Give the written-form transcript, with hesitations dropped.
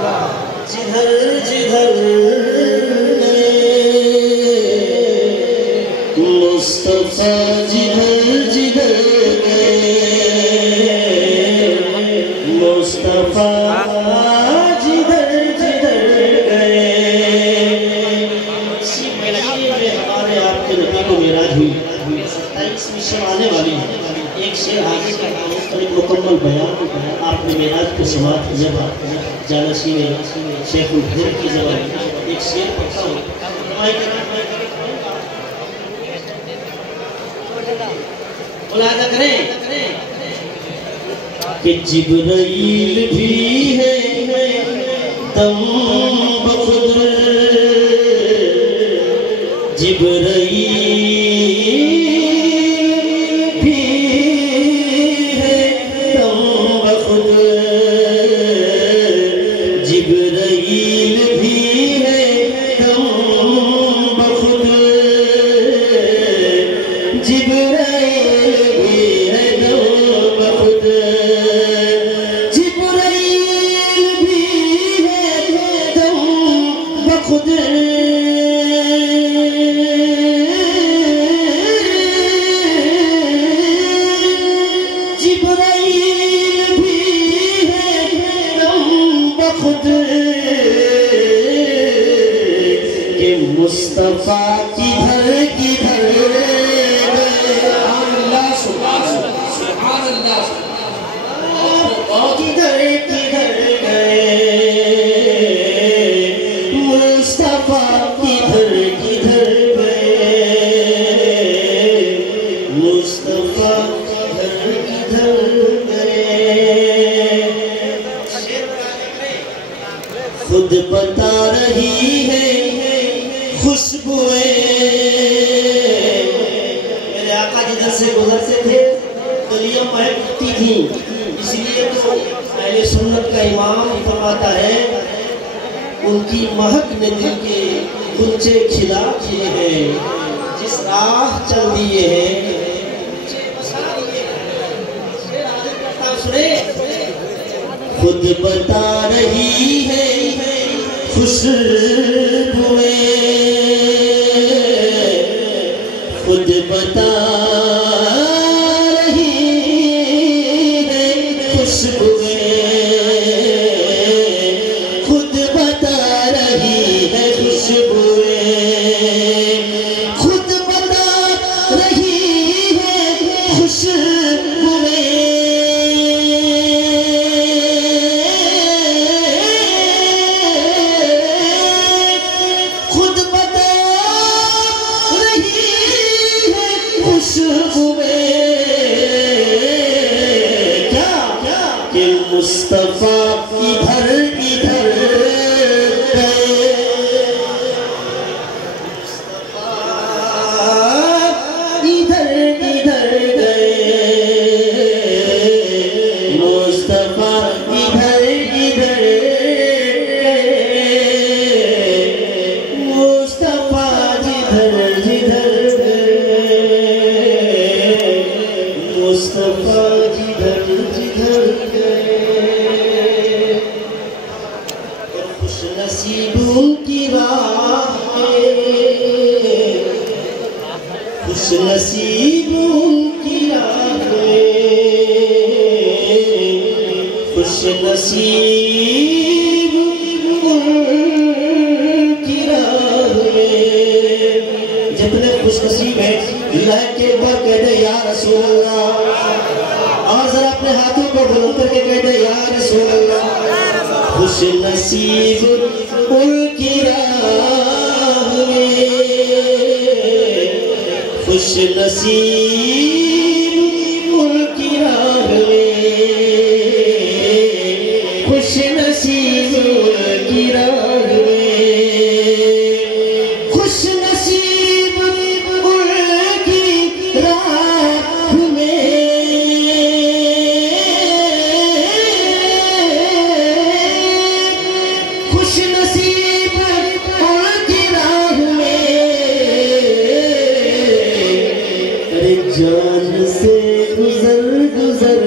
जिधर जिधर मुस्तफा जिधर जिधर मुस्तफा जिधर जिधर हमारे आपके नबी को मेराज हुई 27वीं शब आने वाली है। एक शेर हाजिर करता हूँ तो एक मुकम्मल बयान आपने मेराज को समाप्त किया था जानशी ने शेख उल की ज़बान एक शेर पढ़ता हूँ मुलाज़ा करें कि जिब्राइल भी है दम बखुद जिब्राइल भी है दम बखुद जिब्राइल भी है दम बखुद जिब्राइल भी है दम बखुद जिब्राइल भी है दम बखुद जिब्राइल भी है दम बखुद कि मुस्तफा किधर किधर किधर किधर गए मुस्तफा किधर किधर गए मुस्तफा किधर किधर गए खुद बता रही है खुशबुएं मेरे आका जिधर से गुजरते थे गलियां महकती थी इसलिए तो अहले सुन्नत का इमाम फरमाता है उनकी महक ने दिल के कुंचे खिला दिए हैं जिस राह चल दिए हैं सुने खुद बता रही है खुशबुएं खुद बता खुद बता रही है खुशबुएं खुद बता रही है खुशबुएं खुद बता रही है खुशबुएं कि मुस्तफा इधर इधर गए इधर इधर गए मुस्तफा इधर इधर गए मुस्तफा जिधर जिधर गए मुस्तफा जिधर जिधर खुशनसीबों की राह खुशनसीबों की राह खुशनसीब की राह जितने खुशनसीब हैं अल्लाह के ऊपर कह दे या रसूल अल्लाह और जरा अपने हाथों को बुलंद करके कह दे या रसूल अल्लाह खुश नसीब उनकी राह में खुश नसीब उनकी राह में खुश नसीब उनकी राह में खुश नसीब उनकी राह में खुश नसीब उनकी राह में अरे जान से गुजर गुजर